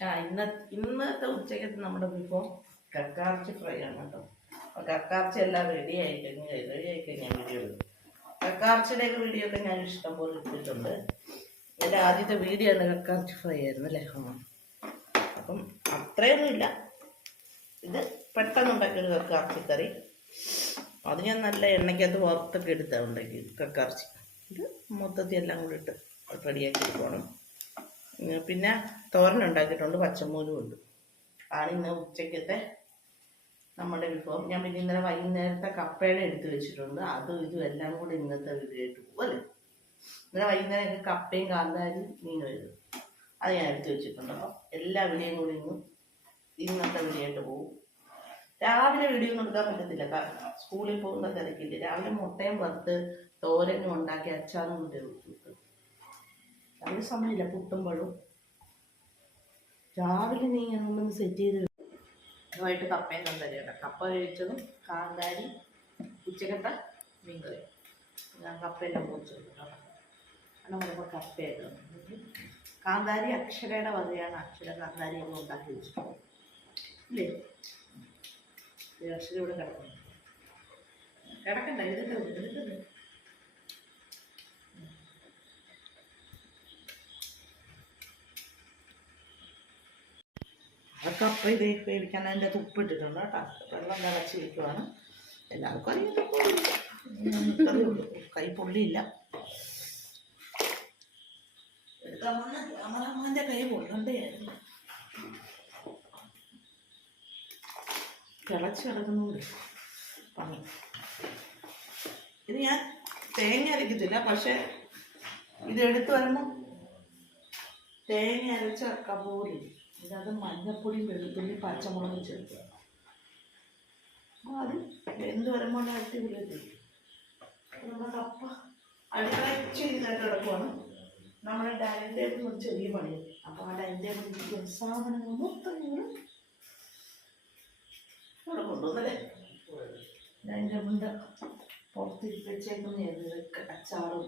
ഇന്ന ഇന്നത്തെ ഉച്ചയ്ക്ക് നമ്മുടെ വിഭവം കക്കാർച്ചി ഫ്രൈ ആണ് കേട്ടോ. അപ്പോൾ കക്കാർച്ചി എല്ലാം റെഡി ആയി കഴിഞ്ഞ് റെഡി ആയി കഴിഞ്ഞാൽ വീഡിയോ ഇടും. കക്കാർച്ചിയുടെ ഒക്കെ വീഡിയോ ഒക്കെ ഞാൻ ഇഷ്ടംപോലെ ഇട്ടിട്ടുണ്ട്. എന്റെ ആദ്യത്തെ വീഡിയോ ആണ് കക്കാർച്ചി ഫ്രൈ ആയിരുന്നു അല്ലേ? അപ്പം അത്രയൊന്നുമില്ല. ഇത് പെട്ടെന്ന് ഉണ്ടാക്കിയൊരു കക്കാർച്ചി കറി. അത് ഞാൻ നല്ല എണ്ണയ്ക്കകത്ത് വറുത്തൊക്കെ എടുത്താണ് ഉണ്ടാക്കി കക്കാർച്ചി. ഇത് മൊത്തത്തിൽ എല്ലാം കൂടി ഇട്ട് റെഡിയാക്കി എടുക്കണം പിന്നെ തോരൻ ഉണ്ടാക്കിയിട്ടുണ്ട് പച്ചമൂലും ഉണ്ട്. ആണ് ഇന്ന് ഉച്ചയ്ക്കത്തെ നമ്മുടെ വിഭവം. ഞാൻ പിന്നെ ഇന്നലെ വൈകുന്നേരത്തെ കപ്പയുടെ എടുത്ത് വെച്ചിട്ടുണ്ട്. അതും ഇതും എല്ലാം കൂടി ഇന്നത്തെ വീഡിയോ ആയിട്ട് പോകും അല്ലേ? ഇന്നലെ വൈകുന്നേരം കപ്പയും കാന്താരി മീനും വരും അത് ഞാൻ എടുത്ത് വെച്ചിട്ടുണ്ട് അപ്പം എല്ലാ വീഡിയോയും കൂടി ഇന്ന് ഇന്നത്തെ വീഡിയോ പോകും രാവിലെ വീഡിയോ ഒന്നും എടുക്കാൻ പറ്റത്തില്ല. സ്കൂളിൽ പോകുന്ന തിരക്കില്ല? രാവിലെ മുട്ടയും വറുത്ത് തോരനും ഉണ്ടാക്കി അച്ചാറും കൂട്ടി അതിന് സമയമില്ല പുട്ടുമ്പോഴും. രാവിലെ നീ ഞങ്ങളൊന്ന് സെറ്റ് ചെയ്ത് ഇതുമായിട്ട് കപ്പയും കന്തരിയാണ് കപ്പ കഴിച്ചതും കാന്താരി ഉച്ചക്കത്തെ മീൻകറി. ഞാൻ കപ്പയെല്ലാം പൊറിച്ച് വെച്ചിട്ടോ കാരണം പറയുമ്പോൾ കപ്പയായിട്ട് കാന്താരി അക്ഷരയുടെ വകയാണ് അക്ഷര കാന്താരി നമ്മൾ ഉണ്ടാക്കി വെച്ചിട്ടുള്ളത്. ഇല്ലേ? ഈ അക്ഷര ഇവിടെ കിടക്കുന്നു കിടക്കണ്ട എഴുതിട്ട് ഇതിന്റെ അതൊക്കെ അപ്പം ഇത് വേവിക്കാൻ അതിന്റെ അകത്ത് ഉപ്പിട്ടിട്ടുണ്ട് കേട്ടോ. വെള്ളം തിളച്ച് വയ്ക്കുവാണ് എല്ലാവർക്കും അറിയുള്ളൂ കൈ പൊള്ളിയില്ല. അമ്മന്റെ കൈ പൊള്ളണ്ടേ തിളച്ച് കിടക്കുന്നുണ്ട് പണി. ഇത് ഞാൻ തേങ്ങ അരക്കത്തില്ല പക്ഷെ ഇത് എടുത്തു വരണം തേങ്ങ അരച്ച കബോലി ഇതിനകത്ത് മഞ്ഞപ്പൊടിയും വെളുത്തുള്ളി പച്ചമുളകും ചേർക്കുക. അപ്പോൾ അത് എന്ത് വരുമ്പോൾ അടിപൊളിയായിട്ട് നമ്മുടെ കപ്പ അടുക്കള ചെയ്തായിട്ട് കിടക്കുവാണ്. നമ്മുടെ ഡൈനിങ് ടേബിൾ ഒരു ചെറിയ പണി അപ്പോൾ ആ ഡൈനിങ് ടേബിൾ ഇരിക്കുന്ന സാധനങ്ങൾ മൊത്തം നിങ്ങൾ ഇവിടെ കൊണ്ടുവന്നല്ലേ? ഡൈനിങ് ടേബിളിന്റെ പുറത്തിരിപ്പിച്ചേക്കുന്ന അച്ചാറും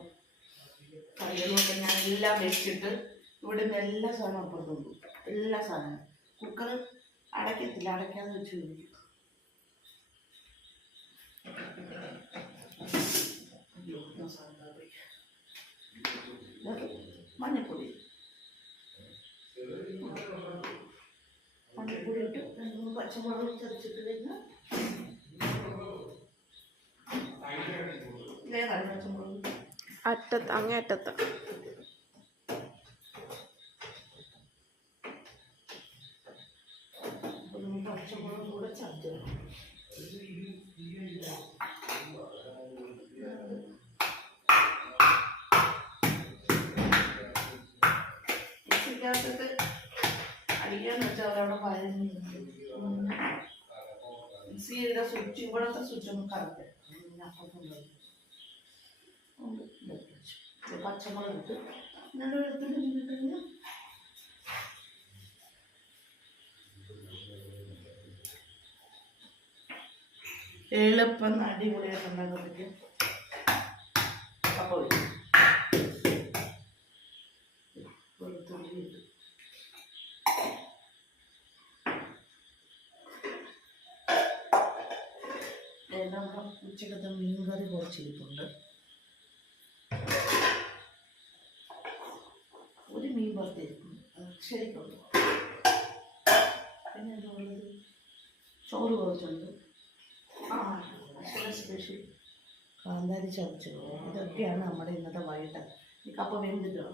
കറികളും ഞാൻ എല്ലാം വെച്ചിട്ട് ഇവിടെ നിന്ന് എല്ലാ സാധനവും അപ്പുറത്ത് കൊണ്ടു എല്ലാ സാധനവും. കുക്കർ അടയ്ക്കത്തില്ല. അടയ്ക്കാതെ വെച്ച് കഴിക്കും മഞ്ഞപ്പൊടി. മഞ്ഞപ്പൊടി ഇട്ട് രണ്ട് മൂന്ന് പച്ചമുളക് ചതച്ചിട്ട് കഴിഞ്ഞാൽ അറ്റത്ത് അങ്ങേ അറ്റത്ത് ഒന്ന് പച്ചമുളക് കൂടെ ചതച്ചു മിക്സിക്കകത്തിട്ട് അടിക്കാന്ന് വെച്ചാൽ അവരവിടെ പതിനു മിക്സിയുടെ സ്വിച്ച് ഇവിടുത്തെ സ്വിച്ച് ഒന്ന് കറക്റ്റ് പച്ചമുളക് ഇട്ട് നല്ല വെളുത്തുള്ളി എളുപ്പം അടിപൊളിയായിട്ട് ഉണ്ടാക്കാൻ പറ്റും അപ്പോൾ ഉച്ചക്കത്തെ മീൻ കറി കുറച്ചിരിപ്പുണ്ട് ഒരു മീൻ പുറത്തിരിക്കുന്നു ശരിക്കുള്ളൂ പിന്നെ എന്താ ഉള്ളത്? ചോറ് കുറച്ചുണ്ട്. സ്പെഷ്യൽ കാന്താരി ചതച്ചത് ഇതൊക്കെയാണ് നമ്മുടെ ഇന്നത്തെ വൈകിട്ട് ഈ കപ്പ വെന്തിട്ടോ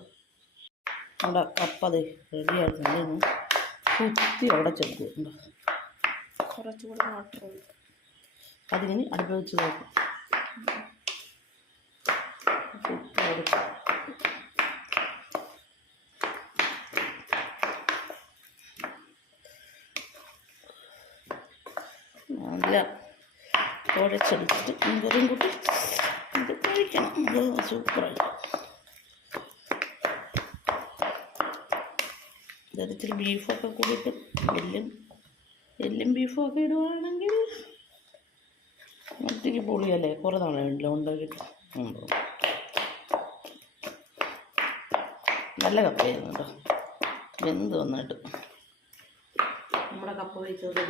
അവിടെ കപ്പ അത് റെഡിയായിരുന്നു കുത്തി അവിടെ ചെറുക്കുന്നുണ്ടോ കുറച്ചുകൂടെ വാട്ടർ അതിങ്ങനെ അടുപ്പ് വെച്ച് നോക്കും കുത്തി കൊടുക്കും നല്ല കുഴച്ചെടുത്തിട്ട് മീൻകറിയും കൂട്ടി ഇത് കഴിക്കണം. ഇത് സൂപ്പറായിട്ട് ഇത്തിരി ബീഫൊക്കെ കൂടിയിട്ട് എല്ലും എല്ലും ബീഫും ഒക്കെ ഇടുവാണെങ്കിൽ ഒത്തിരി പൊളിയല്ലേ? കുറേ തവണ ഉണ്ടല്ലോ ഉണ്ടാക്കിയിട്ട് ഉണ്ട്. നല്ല കപ്പയായിരുന്നു കേട്ടോ. വെന്ത് വന്നിട്ട് നമ്മുടെ കപ്പ വെച്ചത്